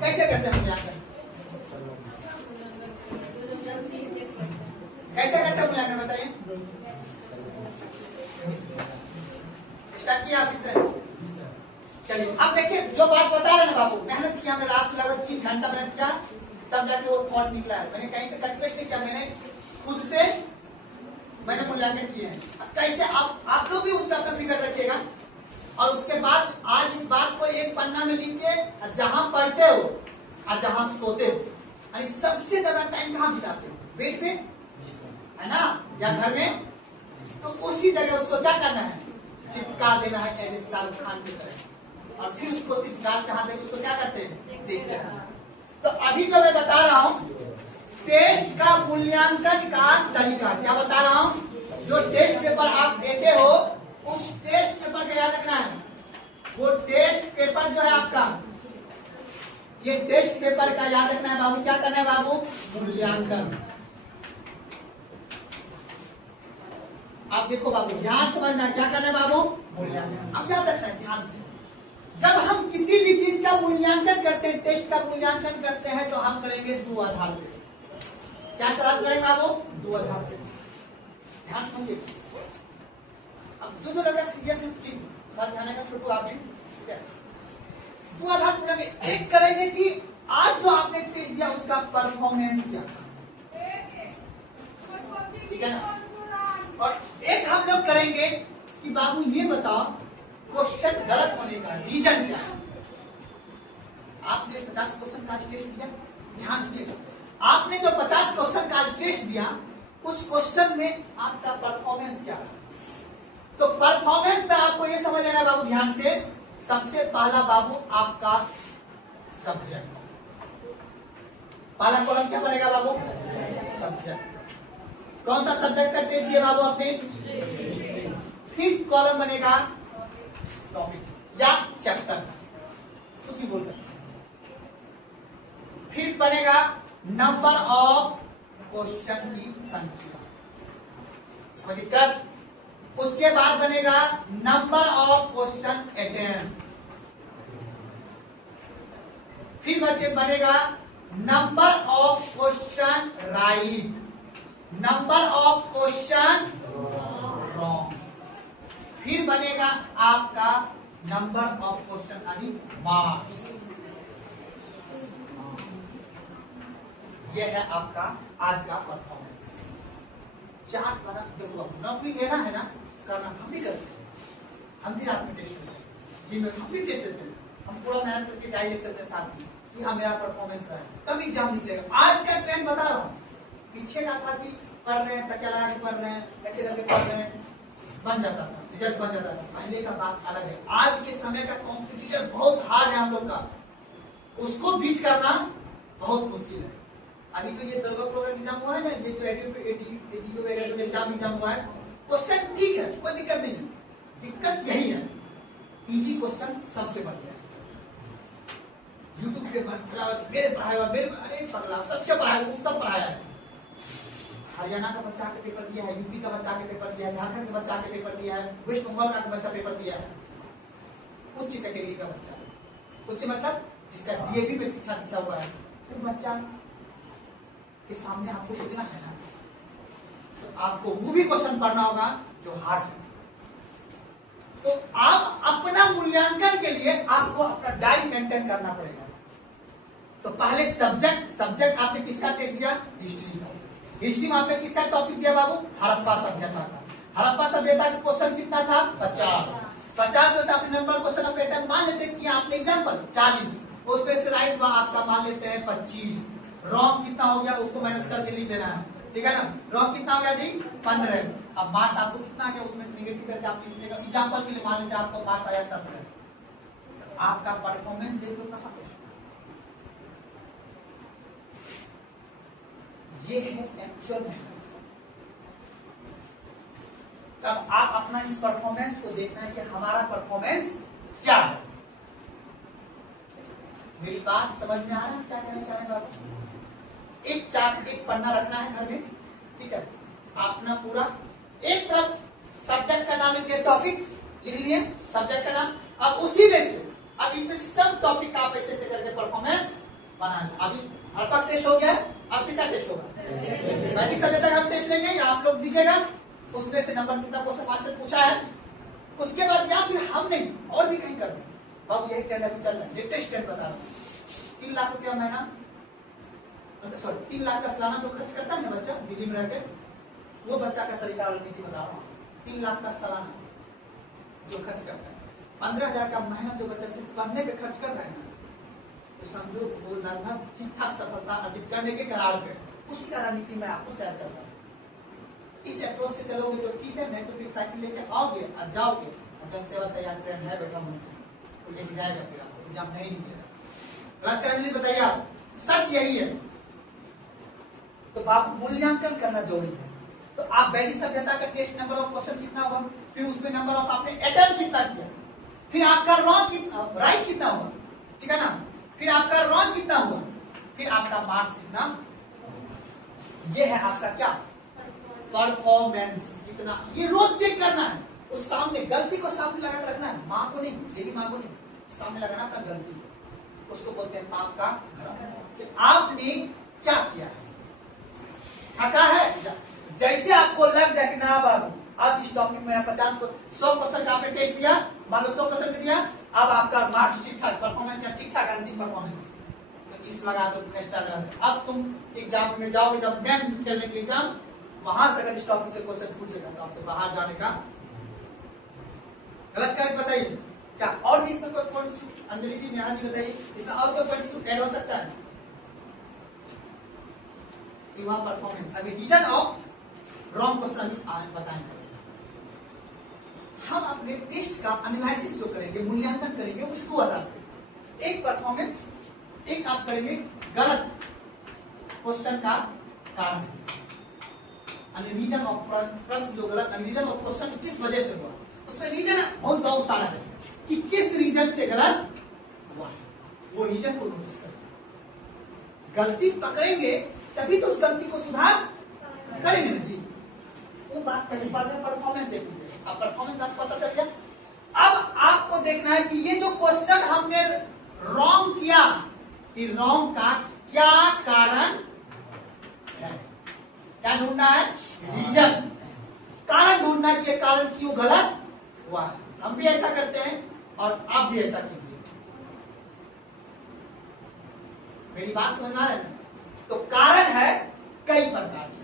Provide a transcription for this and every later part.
कैसे करते हैं मूल्यांकन? कैसे करते हैं मूल्यांकन बताइए? स्टार्ट किया फिर से। चलिए अब देखिए जो बात बता रहे ना बाबू, मेहनत किया, हमने रात लगभग 3 घंटा मेहनत किया, तब जाके वो थॉट निकला है। मैंने कहीं से कट पेस्ट नहीं किया, मैंने खुद से मैंने मूल्यांकन किए हैं। कैसे आप लोग भी उसका अपना प्रिपेयर रखिएगा, और उसके बाद आज इस बात को एक पन्ना में लिख के जहां पढ़ते हो और जहां सोते हो, यानी सबसे ज्यादा टाइम कहाँ बिताते हो? बेड पे है ना, या घर में? तो उसी जगह उसको क्या करना है? चिपका देना है एज शाहरुख खान की तरह, और फिर उसको सिर्फ डाल के हाथ देकर उसको क्या करते हैं? देखते हैं। तो अभी जो मैं बता रहा हूँ टेस्ट का मूल्यांकन का तरीका, क्या बता रहा हूँ? जो टेस्ट पेपर आप देते हो उस टेस्ट पेपर का याद रखना है। वो टेस्ट पेपर जो है आपका, ये टेस्ट पेपर का याद रखना है बाबू। क्या करना है बाबू? मूल्यांकन। आप देखो बाबू, ध्यान समझना है, क्या करना है बाबू? मूल्यांकन। अब याद रखना है ध्यान से, जब हम किसी भी चीज का मूल्यांकन करते हैं, टेस्ट का मूल्यांकन करते हैं, तो हम करेंगे 2 आधार पे। क्या सवाल करेंगे बाबू? 2 आधार पे। ध्यान समझिए। अब जो लड़का सीरियस है प्लीज ध्यान रखना, छोटू आप भी, ठीक है? 2 आधार पे करेंगे। एक करेंगे कि आज जो आपने टेस्ट दिया उसका परफॉर्मेंस क्या, ठीक है ना? और एक हम लोग करेंगे कि बाबू ये बताओ क्वेश्चन गलत होने का रीजन क्या है। आपने 50 क्वेश्चन का टेस्ट दिया, ध्यान सुनिएगा, आपने जो 50 क्वेश्चन का टेस्ट दिया उस क्वेश्चन में आपका परफॉर्मेंस क्या है? तो परफॉर्मेंस में आपको ये समझ लेना है बाबू ध्यान से। सबसे पहला बाबू आपका सब्जेक्ट, पहला कॉलम क्या बनेगा बाबू? सब्जेक्ट। कौन सा सब्जेक्ट का टेस्ट दिया बाबू आपने? फिर कॉलम बनेगा टॉपिक या चैप्टर, कुछ भी बोल सकते हैं। फिर बनेगा नंबर ऑफ क्वेश्चन की संख्या, कोई दिक्कत? उसके बाद बनेगा नंबर ऑफ क्वेश्चन अटेम्प्ट। फिर बनेगा number of question right, number of question wrong. फिर बनेगा आपका नंबर ऑफ क्वेश्चन यानी मार्क्स। यह है आपका आज का परफॉर्मेंस। चार्ट बना, देखो नौकरी लेना है ना, करना हम भी करते हैं, हम भी रात में टेस्ट करते हैं, हम भी टेस्ट देते हैं, हम पूरा मेहनत करके डायरेक्ट चलते हैं साथ में कि हाँ मेरा परफॉर्मेंस रहा है, तब एग्जाम निकलेगा। आज का ट्रेंड बता रहा हूँ, पीछे का था कि पढ़ रहे हैं, तकिया लगा के पढ़ रहे हैं, ऐसे करके पढ़ रहे हैं, बन जाता था, रिजल्ट बन जाता था। पहले का बात अलग है। आज के समय का कॉम्पिटिटर बहुत हार्ड है हम लोग का, उसको बीट करना बहुत मुश्किल है। अभी तो ये दुर्गा प्रोग्राम एग्जाम हुआ है ना, ये जो एडीओ वगैरह का एग्जाम हुआ है, क्वेश्चन ठीक है, कोई दिक्कत नहीं, दिक्कत यही है इजी क्वेश्चन सबसे बढ़िया है। यूट्यूब पे मेरे पढ़ाया, अरे पगला सबसे पढ़ाया, सब पढ़ाया है। हरियाणा का बच्चा के पेपर दिया है, यूपी का बच्चा के पेपर दिया है, झारखंड के बच्चा के पेपर दिया है, वेस्ट बंगाल का बच्चा पेपर दिया है, उच्च कैटेगरी का बच्चा, उच्च मतलब जिसका डीएवी पे शिक्षा दीक्षा हुआ है, वो बच्चा के सामने आपको कितना है ना, तो आपको वो भी क्वेश्चन पढ़ना होगा जो हार्ड है। तो आप अपना मूल्यांकन के लिए आपको अपना डायरी मेंटेन करना पड़ेगा। तो पहले सब्जेक्ट आपने किसका टेस्ट दिया? हिस्ट्री का। हिस्ट्री में आपने किसका टॉपिक दिया बाबू? हड़प्पा सभ्यता का। हड़प्पा सभ्यता का क्वेश्चन कितना था? 50 में से आपने नंबर क्वेश्चन पैटर्न मान लेते हैं कि आपने एग्जाम्पल 40, उसमें से राइट आपका मान लेते हैं 25, रॉन्ग कितना हो गया उसको माइनस करके लिख देना है, ठीक है ना? रॉन्ग कितना हो गया जी? 15। अब मार्क्स आपको कितना आ गया उसमें से निगेटिव करके आप लिख देगा। एग्जाम्पल के लिए मान लेते हैं आपको मार्क्स आया 17, तो आपका परफॉर्मेंस देख लो कहां पे। ये है एक्चुअल में। तब आप अपना इस परफॉर्मेंस को देखना है कि हमारा परफॉर्मेंस क्या है। मेरी बात समझ में आ रहा है? क्या कहना चाह रहे हैं? एक चार्ट, एक पन्ना रखना है घर में, ठीक है? अपना पूरा एक तरफ सब्जेक्ट का नाम लिख दिया, टॉपिक लिख लिए, सब्जेक्ट का नाम। अब उसी में से अब इसमें सब टॉपिक का आप ऐसे ऐसे करके परफॉर्मेंस बनाना। अभी हर टेस्ट हो गया, अब किसका टेस्ट होगा? वैदिक सभ्यता का हम टेस्ट लेंगे या आप लोग दिखेगा उसमें से नंबर कितना क्वेश्चन मास्टर पूछा है, उसके बाद या फिर हम नहीं और भी कहीं कर दें। अब यही ट्रेंड अभी चल रहा है, लेटेस्ट ट्रेंड बता रहा हूँ। 3 लाख रुपया महीना, मतलब सॉरी 3 लाख का सालाना जो खर्च करता है ना बच्चा दिल्ली में रहकर, वो बच्चा का तरीका और नीति बता रहा हूँ। 3 लाख का सालाना जो खर्च करता है, 15,000 का महीना जो बच्चा सिर्फ पढ़ने पे खर्च कर रहा है ना, तो समझो वो लगभग ठीक ठाक सफलता अर्जित करने के करार पे। उसी का रणनीति मैं आपको शेयर कर रहा हूँ। इस अप्रोच से चलोगे तो ठीक है, नहीं तो फिर साइकिल लेके आओगे और जाओगे, जनसेवा तैयार ट्रेंड है बेटा मन से तो लेके जाएगा, फिर आपको एग्जाम नहीं निकलेगा। गलत करेंगे बताइए आप, सच यही है। तो बाबू मूल्यांकन करना जरूरी है। तो आप वैदिक सभ्यता का टेस्ट नंबर ऑफ क्वेश्चन कितना हुआ, फिर उसमें नंबर ऑफ आपने अटेम्प्ट कितना किया, फिर आपका रॉन्ग कितना राइट कितना हुआ, ठीक है ना, फिर आपका रॉन्ग कितना हुआ, फिर आपका मार्क्स कितना, ये है आपका क्या परफॉर्मेंस कितना। ये रोज चेक करना है। उस सामने गलती को सामने लगा रखना है, माँ को नहीं, देवी माँ को नहीं, सामने लगाना था गलती, उसको बोलते हैं पाप का घड़ा। आपने क्या किया है, थका है, जैसे आपको लग जाए कि ना बाबू अब इस टॉपिक में 100 क्वेश्चन का आपने टेस्ट दिया, मान लो 100 क्वेश्चन दिया, अब आपका मार्क्स ठीक ठाक परफॉर्मेंस या ठीक ठाक अंतिम परफॉर्मेंस, तो इस लगा दो, एक्स्ट्रा लगा दो। अब तुम एग्जाम में जाओगे, जब मैम खेलने के लिए एग्जाम, वहां से अगर इस टॉपिक से क्वेश्चन पूछेगा तो आपसे बाहर जाने का गलत करेक्ट बताइए क्या। और भी इसमें कोई पॉइंट अंजलि जी, नेहा जी बताइए, इसमें और कोई पॉइंट ऐड हो सकता है? परफॉर्मेंस अभी रीजन ऑफ रॉन्ग क्वेश्चन बताएंगे हम। अपने टेस्ट का एनालिसिस जो करेंगे, मूल्यांकन करेंगे, उसको बताते। एक परफॉर्मेंस, एक आप करेंगे गलत क्वेश्चन का कारण, रीजन ऑफ प्रश्न जो गलत, रीजन ऑफ क्वेश्चन किस वजह से हुआ, उसमें रीजन बहुत सारा है कि किस रीजन से गलत हुआ, वो रीजन को नोटिस करें। गलती पकड़ेंगे तभी तो उस गलती को सुधार करेंगे ना जी। वो बात परफॉर्मेंस देखेंगे, अब परफॉर्मेंस आपको पता चल गया। अब आपको देखना है कि ये जो क्वेश्चन हमने रॉन्ग किया, फिर रॉन्ग का क्या कारण है, क्या ढूंढना है, रीजन, कारण ढूंढना है कि कारण क्यों गलत हुआ है। हम भी ऐसा करते हैं और आप भी ऐसा कीजिए। मेरी बात समझ में आ रहा है? तो कारण है कई प्रकार के,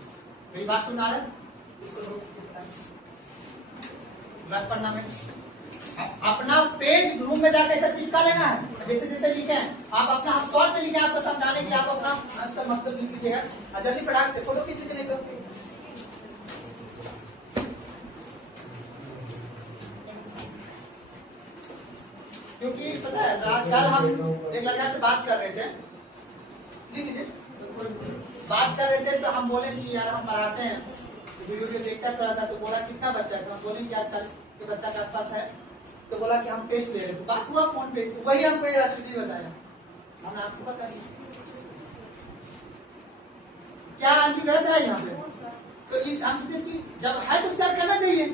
मेरी बात समझ में आ रहा है? इसको पढ़ना में अपना पेज रूम में जाकर ऐसा चिपका लेना है, जैसे जैसे लिखे हैं आप अपना आप शॉर्ट में लिखे, आपको समझाने के लिए आप अपना आंसर मतलब लिख लीजिएगा, जल्दी फटाक से फोटो खींच लीजिए। नहीं तो क्योंकि पता है कल हम एक लड़का से बात कर रहे थे, लिख लीजिए, बात कर रहे थे तो हम बोले कि यार हम पढ़ाते हैं, वीडियो देखता थोड़ा सा, तो बोला कितना बच्चा है, तो हम बोले कि यार 40 के बच्चा के आसपास है, तो बोला कि हम टेस्ट ले रहे थे। बात हुआ फोन पे, वही हमको स्टडी बताया, हमने आपको बता दिया क्या आंटी गलत है यहाँ पे। तो इस आंसर की जब है तो शेयर करना चाहिए,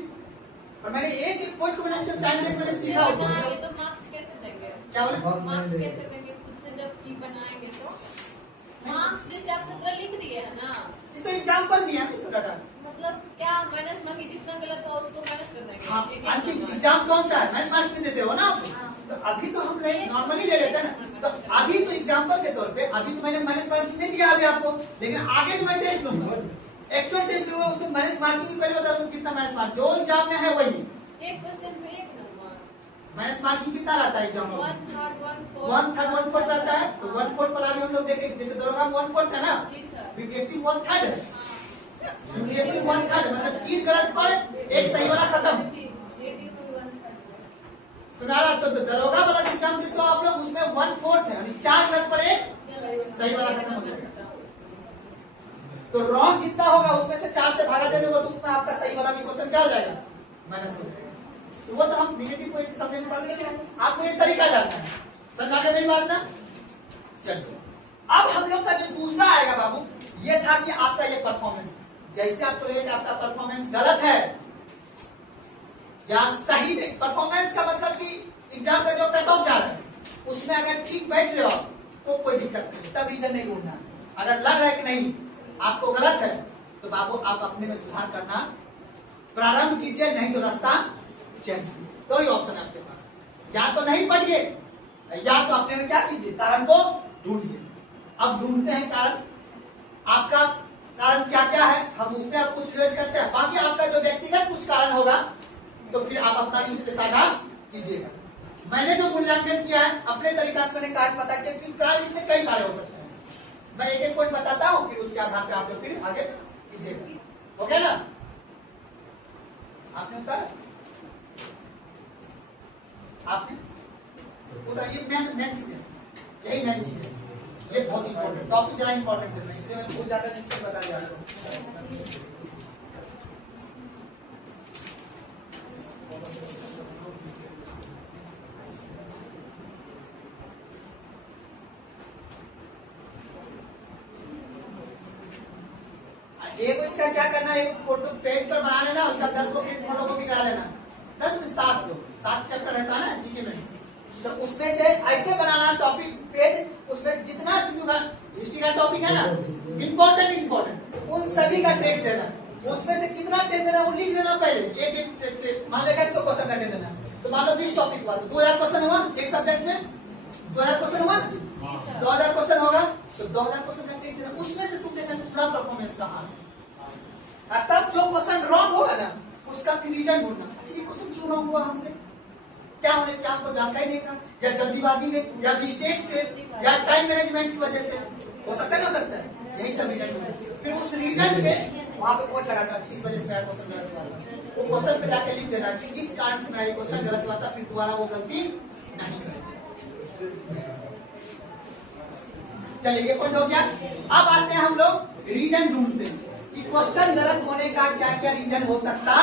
और मैंने एक एक पॉइंट को मैंने समझाने मैंने सीखा उसको। ये तो मार्क्स कैसे देंगे, क्या बोले मार्क्स कैसे देंगे, खुद से जब की बनाएंगे तो मार्क्स जैसे आप 17 लिख दिए है ना, ये तो एग्जांपल दिया ना, तो डाटा मतलब क्या माइनस में जितना गलत हो उसको माइनस कर देंगे। हाँ, अंतिम एग्जाम कौन सा है, मैथ्स मार्किंग देते हो ना आप, तो अभी तो हम नॉर्मली ले लेते हैं ना, तो अभी तो एग्जाम्पल के तौर पे अभी तो मैंने माइनस मार्किंग नहीं दिया अभी आपको, लेकिन आगे जो मैं टेस्ट लूंगा, एक्चुअल टेस्ट लूंगा, उसको माइनस मार्किंग पहले बता दूं कितना माइनस मार्क जो एग्जाम में है वही। एक क्वेश्चन में एक नंबर, माइनस मार्किंग कितना रहता है एग्जाम में? 1/3 1/4 रहता है, तो 1/4 वाला भी हम लोग देखें, जैसे दरोगा 1/4 है ना, बीपीएससी 1/3 है, यूपीएससी 1/3 मतलब 3 गलत पर एक सही वाला खत्म। सुना रहा तो दरोगा वाला एग्जाम देते हो आप लोग, उसमें 1/4 है, यानी 4 गलत पर एक सही वाला खत्म हो जाएगा। तो रॉन्ग कितना होगा उसमें से 4 से भागा दे दोगे तो उतना आपका सही वाला भी क्वेश्चन क्या हो जाएगा, माइनस हो जाएगा। तो वो तो हम नेगेटिव पॉइंट समझने निकाल देंगे, आपको ये तरीका जानना है, समझ आ गया मेरी बात ना। चलिए अब हम लोग का जो दूसरा आएगा बाबू, ये था कि आपका ये परफॉर्मेंस, जैसे आपको लगेगा कि आपका परफॉर्मेंस गलत है या सही नहीं, परफॉर्मेंस का मतलब कि एग्जाम का जो कट ऑफ जा रहा है उसमें अगर ठीक बैठ रहे हो तो कोई दिक्कत नहीं, तब रीजन नहीं ढूंढना। अगर लग रहा है कि नहीं आपको गलत है तो बाबू आप अपने में सुधार करना प्रारंभ कीजिए, नहीं तो रास्ता चेंज। दो ही ऑप्शन है आपके पास, या तो नहीं पढ़िए या तो अपने में क्या कीजिए, कारण को ढूंढिए। अब ढूंढते हैं कारण, आपका कारण क्या क्या है हम उसमें आप कुछ रिलेट करते हैं, बाकी आपका जो व्यक्तिगत कुछ कारण होगा तो फिर आप अपना भी उस पर साझा कीजिएगा। मैंने जो मूल्यांकन किया है अपने तरीका से मैंने कारण पता किया कि कारण इसमें कई सारे हो सकते हैं। मैं एक एक पॉइंट बताता हूँ, फिर उसके आधार पे आप लोग फिर आगे कीजिएगा। ओके ना? आपने उतारा? आपने उतारा? ये मेन चीज है, यही मेन चीज है, ये बहुत इंपॉर्टेंट टॉपिक, ज्यादा इंपॉर्टेंट है, इसलिए मैं भूल जाता नहीं बता दिया आपको। एक इसका क्या करना है, एक फोटो पेज पर बना लेना, उसका 10 कॉपी फोटो कॉपी करा लेना, 10 में 7 चैप्टर रहता है ना जीके में, तो उसमें से ऐसे बनाना टॉपिक पेज, उसमें जितना हिस्ट्री का टॉपिक है ना, इंपॉर्टेंट उन सभी का टेस्ट देना, उसमें से कितना टेस्ट देना वो लिख देना पहले, एक मान लेगा 100 क्वेश्चन का टेस्ट देना, तो मान लो 20 टॉपिक हुआ तो 2000 क्वेश्चन हुआ एक सब्जेक्ट में, 2000 क्वेश्चन हुआ, 2000 क्वेश्चन होगा तो 2000 क्वेश्चन का टेस्ट देना, उसमें से तुम देखना पूरा परफॉर्मेंस कहाँ है, तब जो क्वेश्चन रॉन्ग होगा ना उसका फिर रीजन ढूंढना, अच्छा ये क्वेश्चन क्यों रॉन्ग हुआ हमसे, क्या होने, क्या हमको जानकारी नहीं था, या जल्दीबाजी में, या मिस्टेक से, या टाइम मैनेजमेंट की वजह से, हो सकता है, हो सकता है, यही सब रीजन। फिर उस रीजन पे वहां पे कोड लगाता है, इस वजह से मेरा क्वेश्चन गलत हुआ था, वो क्वेश्चन पे जाके लिख देना कि इस कारण से मेरा ये क्वेश्चन गलत हुआ था, फिर दोबारा वो गलती नहीं करें। चलिए ये पॉइंट हो गया। अब आते हैं हम लोग रीजन ढूंढते हैं कि क्वेश्चन गलत होने का क्या क्या रीजन हो सकता।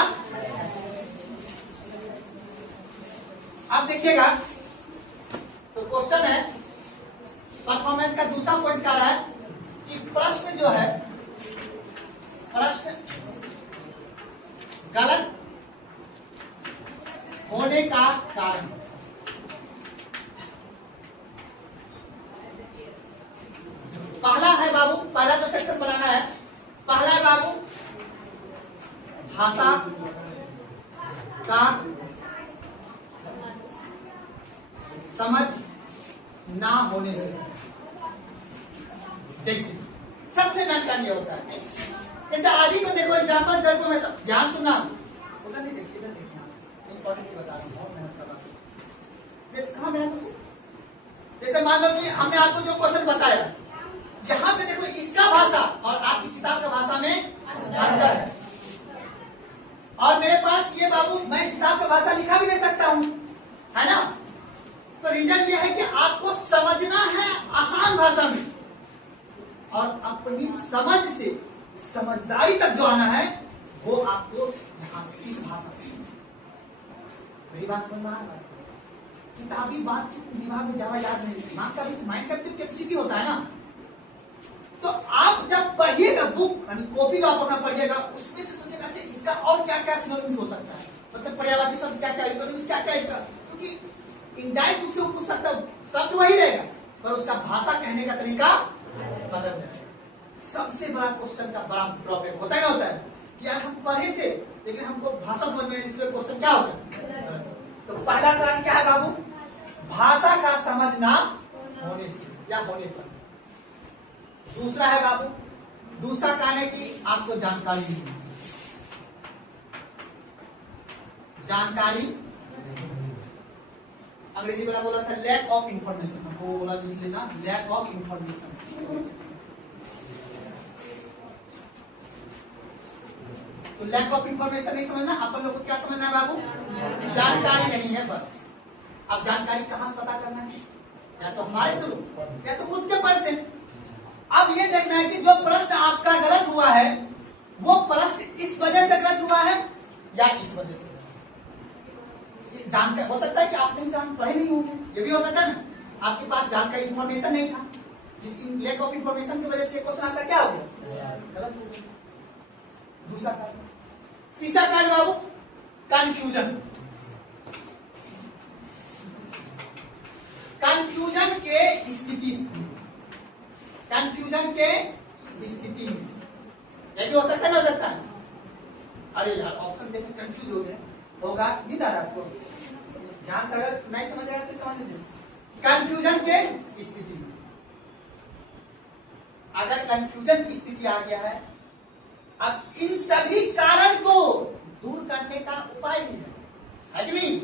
आप देखिएगा तो क्वेश्चन है परफॉर्मेंस का दूसरा पॉइंट क्या रहा है कि प्रश्न जो है, प्रश्न गलत होने का कारण, पहला है बाबू, पहला जो सेक्शन बनाना है, पहला है बाबू भाषा का समझ ना होने से। जैसे सबसे मेन काम ये होता है, जैसे आदि को देखो एग्जाम्पल दर को मैं ध्यान सुनना, उधर नहीं देखिए, इधर देखिए, इंपॉर्टेंट बता रहा हूँ, बहुत मेहनत कर रहा हूँ। जैसे कहाँ मेरा क्वेश्चन, जैसे मान लो कि हमने आपको जो क्वेश्चन बताया, यहाँ पे देखो इसका भाषा और आपकी किताब का भाषा में अंतर है, और मेरे पास ये बाबू मैं किताब का भाषा लिखा भी नहीं सकता हूँ, है ना, तो रीजन ये है कि आपको समझना है आसान भाषा में, और अपनी समझ से समझदारी तक जो आना है वो आपको यहाँ से इस भाषा से। मेरी बात समझ में आ रहा है? किताबी बात की दिमाग में ज्यादा याद नहीं, दिमाग का भी माइंड का भी कैपेसिटी होता है ना, तो आप जब पढ़िएगा बुक यानी कॉपी का आप अपना पढ़िएगा, उसमें से सोचेगा अच्छा इसका और क्या क्या सिनोनिम्स हो सकता है, मतलब पर्यायवाची शब्द क्या क्या, इकोनॉमिक्स क्या क्या इसका, क्योंकि इनडायरेक्ट रूप से वो पूछ सकता है, शब्द वही रहेगा पर उसका भाषा कहने का तरीका बदल जाएगा। सबसे बड़ा क्वेश्चन का बड़ा प्रॉब्लम होता है ना, होता है कि यार हम पढ़े थे लेकिन हमको भाषा समझ में नहीं, इसलिए क्वेश्चन क्या होगा। तो पहला कारण क्या है बाबू, भाषा का समझ ना होने से या होने पर। दूसरा है बाबू, दूसरा कारण है कि आपको जानकारी नहीं, जानकारी, अंग्रेजी में बोला था लैक ऑफ इंफॉर्मेशन, वो बोला लिख लेना लैक ऑफ इंफॉर्मेशन। तो लैक ऑफ इंफॉर्मेशन नहीं समझना, अपन लोग को क्या समझना है बाबू, जानकारी नहीं है बस। अब जानकारी कहां से पता करना है, या तो हमारे थ्रू या तो खुद के पढ़ से। अब ये देखना है कि जो प्रश्न आपका गलत हुआ है वो प्रश्न इस वजह से गलत हुआ है या इस वजह से। जानकारी हो सकता है कि आपने जान पढ़े नहीं होंगे, ये भी हो सकता है ना, आपके पास जानकारी इंफॉर्मेशन नहीं था, जिसकी लैक ऑफ इंफॉर्मेशन की वजह से क्वेश्चन आपका क्या हो गया, गलत हो गया। दूसरा कारण। तीसरा कारण बाबू कंफ्यूजन। कंफ्यूजन के स्थिति, कंफ्यूजन के स्थिति में ये भी हो सकता है, ना हो सकता है? अरे यार ऑप्शन देखने कंफ्यूज हो गए, होगा नहीं था आपको, ध्यान से अगर नहीं समझ आएगा तो समझ लीजिए। कंफ्यूजन के स्थिति में, अगर कंफ्यूजन की स्थिति आ गया है, अब इन सभी कारण को दूर करने का उपाय भी है कि नहीं?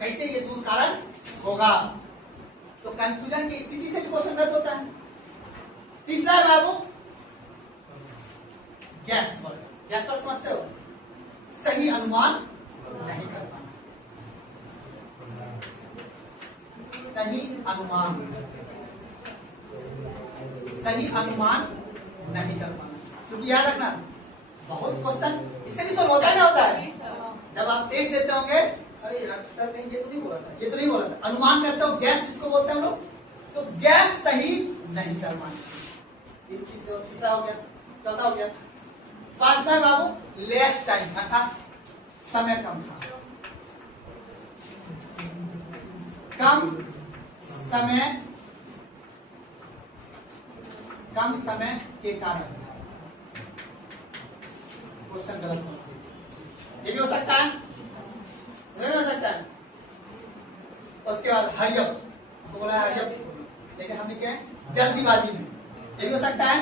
कैसे ये दूर कारण होगा? तो कंफ्यूजन की स्थिति से भी क्वेश्चन रद्द होता है। तीसरा है बाबू गैस वर्ड, गैस वर्ड समझते हो? सही अनुमान नहीं कर पाना, सही अनुमान, सही अनुमान नहीं कर पाना। क्योंकि याद रखना बहुत क्वेश्चन इससे भी सोल्व होता है, ना होता है? जब आप टेस्ट देते होंगे, अरे यार सर कहीं ये तो नहीं बोला था, ये तो नहीं बोला था, अनुमान करते हो, गैस जिसको बोलते हैं हम लोग, तो गैस सही नहीं कर पाना। तीसरा हो गया, चौथा हो गया। पांचवा है बाबू लेस टाइम, अर्थात समय कम था, कम समय के कारण क्वेश्चन गलत हो, ये भी हो सकता है, नहीं हो सकता है? उसके बाद हरियप, बोला हरियप, लेकिन हमने क्या जल्दीबाजी में, ये भी हो सकता है,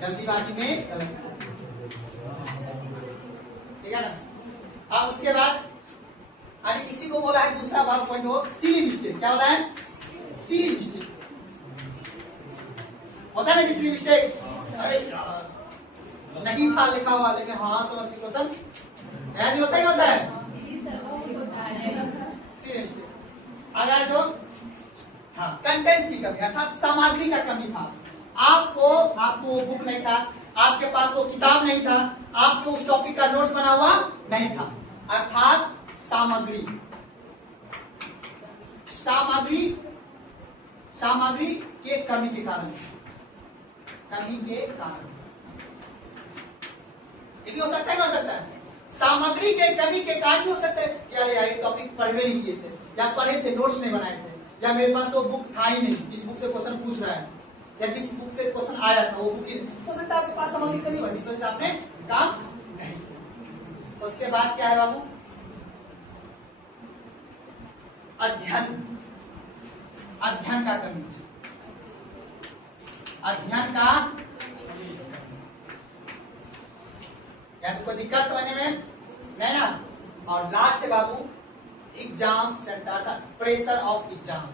जल्दीबाजी में गलत, ठीक है ना? अब उसके बाद अरे इसी को बोला है दूसरा बार पॉइंट हो सिली मिस्टेक। क्या बोला है? सिली मिस्टेक होता है ना, सिली मिस्टेक, अरे यार नहीं था लिखा हुआ लेकिन हाँ समझ के क्वेश्चन ऐसे होता ही होता है, सिली मिस्टेक। अगर तो हाँ कंटेंट की कमी, अर्थात सामग्री का कमी था, आपको बुक नहीं था, आपके पास वो किताब नहीं था, आपको उस टॉपिक का नोट्स बना हुआ नहीं था, अर्थात सामग्री के कमी के कारण, ये भी हो सकता है, ना हो सकता है? सामग्री के कमी के कारण भी हो सकता है कि अरे यार ये टॉपिक पढ़वे नहीं किए थे, या पढ़े थे नोट्स नहीं बनाए थे, या मेरे पास वो बुक था ही नहीं जिस बुक से क्वेश्चन पूछ रहा है, या जिस बुक से क्वेश्चन आया था वो बुक ही हो सकता है आपके पास सामग्री कमी हो, जिस वजह से आपने काम नहीं किया। उसके बाद क्या है बाबू? अध्ययन का कमी, अध्ययन का, या तो कोई दिक्कत समझने में नहीं ना? और लास्ट है बाबू एग्जाम सेंटर का pressure of exam,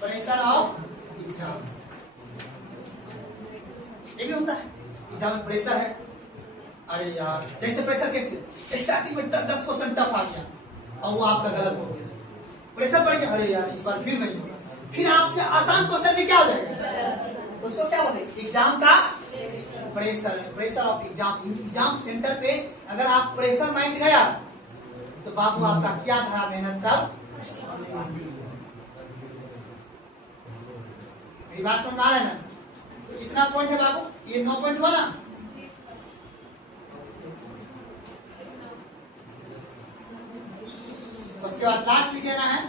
pressure of exam, ये भी होता है एग्जाम में प्रेशर है। अरे यार जैसे प्रेशर कैसे, स्टार्टिंग में 10 क्वेश्चन टफ आ गया और वो आपका गलत हो गया, प्रेशर पड़ गया, अरे यार इस बार फिर नहीं होगा, फिर आपसे आसान क्वेश्चन में क्या हो जाएगा, उसको क्या बोले? एग्जाम का pressure, pressure of exam. Exam centre पे अगर आप प्रेशर माइंड गया तो बाबू आपका क्या धरा मेहनत सब, मेरी बात समझ आ रहा है ना? कितना पॉइंट है बाबू? ये 9 पॉइंट हुआ ना? उसके बाद लास्ट लिख लेना है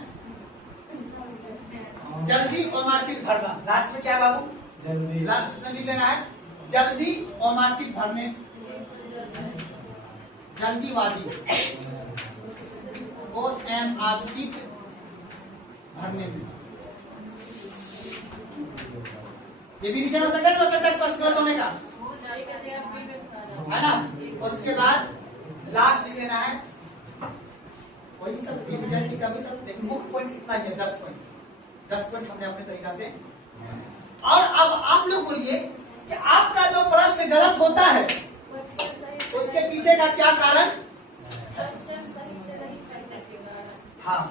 जल्दी और मार्कशीट भरना। लास्ट में क्या है बाबू? जल्दी। लास्ट में लिख लेना है जल्दी और मार्कशीट भरने, जल्दीबाजी और मार्कशीट भरने में, ये भी रीजन हो सकता है, हो सकता है प्रश्न गलत होने का, है ना? उसके बाद लास्ट लिख लेना है वही सब रिवीजन की कमी सब, लेकिन मुख्य पॉइंट इतना ही है, 10 पॉइंट हमने अपने तरीका से। और अब आप लोग बोलिए कि आपका जो प्रश्न गलत होता है उसके पीछे का क्या कारण है? हाँ,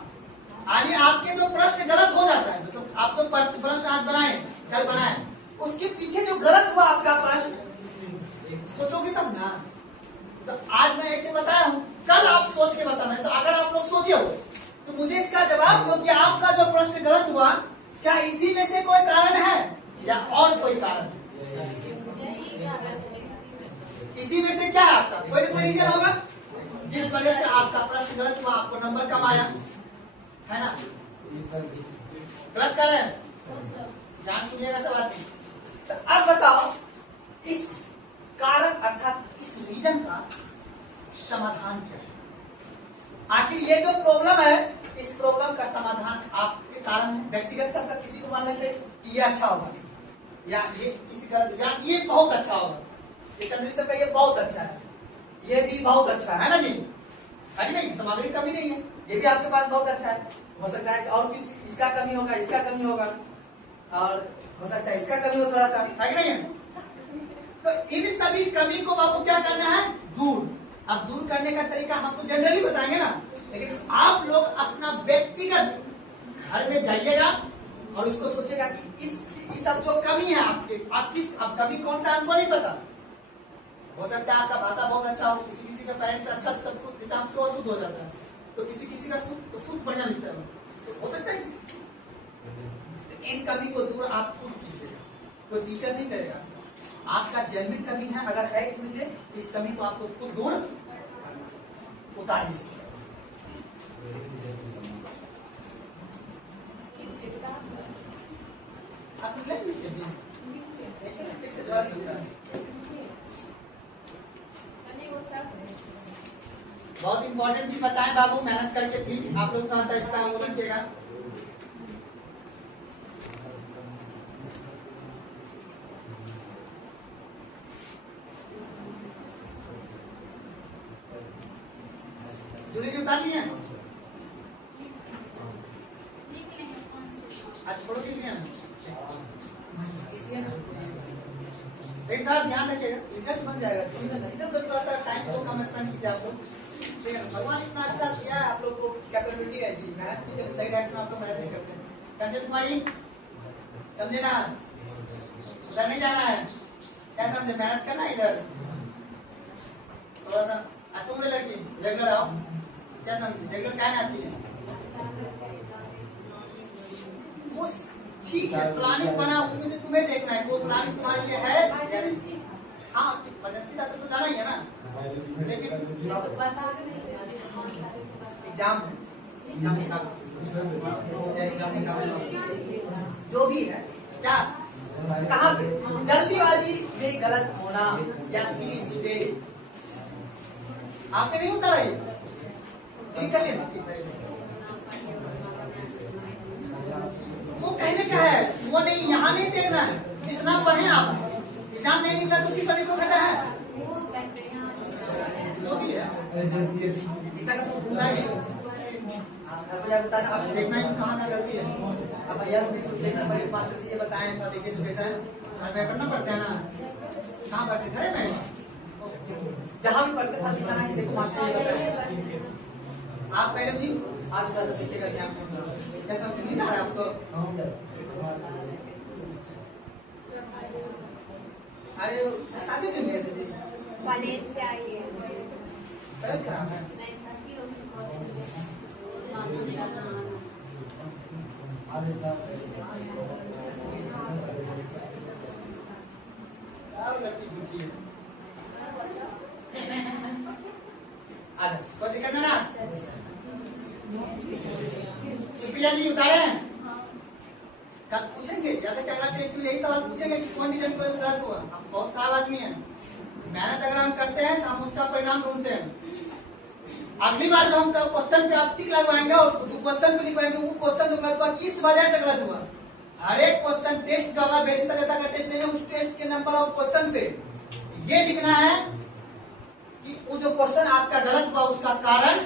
यानी आपके जो प्रश्न गलत हो जाता है, तो आप जो प्रश्न आज बनाए कल बनाए, उसके पीछे जो गलत हुआ आपका प्रश्न, सोचोगे तब ना। तो आज मैं ऐसे बताया हूं, कल आप सोच के बताना है। तो अगर आप लोग सोचे हो तो मुझे इसका जवाब दो कि आपका जो प्रश्न गलत हुआ क्या इसी में से कोई कारण है या और रीजन होगा जिस वजह से आपका प्रश्न गलत हुआ, आपको नंबर कम आया, है ना? गलत कर रहे हैं, ध्यान सुनिएगा सब आदमी। तो अब बताओ इस कारण अर्थात इस रीजन का समाधान क्या है? आखिर ये जो प्रॉब्लम है, इस प्रॉब्लम का समाधान आपके कारण है। व्यक्तिगत सबका किसी को मान लेते ये अच्छा होगा, या ये किसी का, या ये बहुत अच्छा होगा, इस सबका ये बहुत अच्छा है, ये भी बहुत अच्छा है ना जी? है नहीं? सामग्री कमी नहीं है, ये भी आपके पास बहुत अच्छा है। हो सकता है कि और किसी इसका कमी होगा, इसका कमी होगा, और हो सकता है इसका कमी हो थोड़ा सा, है कि नहीं है? तो इन सभी कमी को बाबू क्या करना है? दूर। अब दूर करने का तरीका हम तो जनरली बताएंगे ना, लेकिन आप लोग अपना व्यक्तिगत घर में जाइएगा और उसको सोचेगा कि इस सब जो कमी है आपके, आप कमी कौन सा हमको नहीं पता। हो सकता है आपका भाषा बहुत अच्छा हो, किसी किसी का पेरेंट्स अच्छा सब कुछ हिसाब से शुद्ध हो जाता है, तो किसी किसी का शुद्ध बढ़िया लिखता है, तो हो सकता है किसी। तो इन कमी को दूर आप खुद कीजिएगा, कोई टीचर नहीं करेगा। आपका जेन्युइन कमी है, अगर है इसमें से, इस कमी को आपको खुद दूर उतारिए। आप ले लीजिए, फिर से दोबारा समझा। बहुत इंपॉर्टेंट चीज बताएं बाबू, मेहनत करके प्लीज आप लोग थोड़ा सा इसका अवलोकन कीजिएगा। जूली जी उतार लिए, आज फोटो खींच लिया एक था, ध्यान रखिएगा रिजल्ट बन जाएगा। इधर उधर थोड़ा सा टाइम को कम स्पेंड कीजिए आप लोग, ठीक है? भगवान इतना अच्छा दिया है आप लोग को, कैपेबिलिटी है जी, मेहनत कीजिए। सही डायरेक्शन में आप लोग मेहनत नहीं करते। कंचन कुमारी समझे ना, उधर नहीं जाना है, क्या समझे? मेहनत करना है इधर थोड़ा सा। तुम लड़की रेगुलर आओ, क्या समझे? रेगुलर क्या आती है वो ठीक है, प्लानिंग बना, उसमें से तुम्हें देखना है वो प्लानिंग तुम्हारे लिए है। हाँ इमरजेंसी तो जाना ही है ना, लेकिन एग्जाम जो भी है क्या, कहाँ पे जल्दीबाजी में गलत होना या सिली मिस्टेक आपने नहीं उतारा, ये कर लिया। वो कहने का है, वो नहीं, यहाँ नहीं देखना है। जितना पढ़े आप, एग्जाम नहीं निकला तो किस पढ़ने को कहता है जो भी है, इतना का तो भूलना नहीं। घर पे जाकर बताना, अब देखना है कहाँ का गलती है। अब भैया तो देखना, भाई मास्टर जी ये बताएं, देखिए तो कैसा है, हमें पढ़ना पड़ता है ना। कहाँ पढ़ते खड़े में, जहाँ भी पढ़ते था दिखाना कि देखो मास्टर ये बताए। आप मैडम जी आज थोड़ा सा देखिएगा ध्यान से, कैसा नहीं आ रहा है आपको? अरे शादी क्यों गए थे जी? कॉलेज से आई है, तबीयत खराब है। लड़की झूठी है, कोई दिक्कत है ना? सुप्रिया जी उतारे कल पूछेंगे, ज्यादा अगला टेस्ट में यही सवाल पूछेंगे कि कौन डिवीजन प्लस गलत हुआ। हम बहुत खराब आदमी है, मेहनत अगर हम करते हैं तो हम उसका परिणाम ढूंढते हैं। अगली बार जो हम क्वेश्चन पे आप टिक लगवाएंगे और जो क्वेश्चन पे लिखवाएंगे वो क्वेश्चन जो गलत हुआ किस वजह से गलत हुआ। हर एक क्वेश्चन टेस्ट जो अगर वैदिक सभ्यता का टेस्ट नहीं है, उस टेस्ट के नंबर ऑफ क्वेश्चन पे ये लिखना है कि वो जो क्वेश्चन आपका गलत हुआ उसका कारण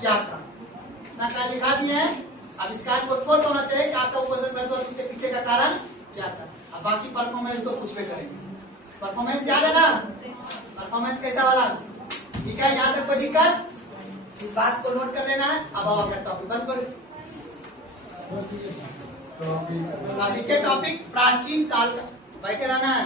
क्या था। ना क्या लिखा दिए हैं, अब इस कार्ड को फोल्ड होना चाहिए कि आपका क्वेश्चन गलत हुआ, उसके पीछे का कारण क्या था। अब बाकी परफॉर्मेंस तो कुछ भी करेंगे। परफॉर्मेंस याद है ना, परफॉर्मेंस कैसा वाला, ठीक है? यहाँ तक कोई दिक्कत, इस बात को नोट कर लेना है। अब आओ अपना टॉपिक बंद करो। अभी के टॉपिक प्राचीन काल का, बैठे रहना है।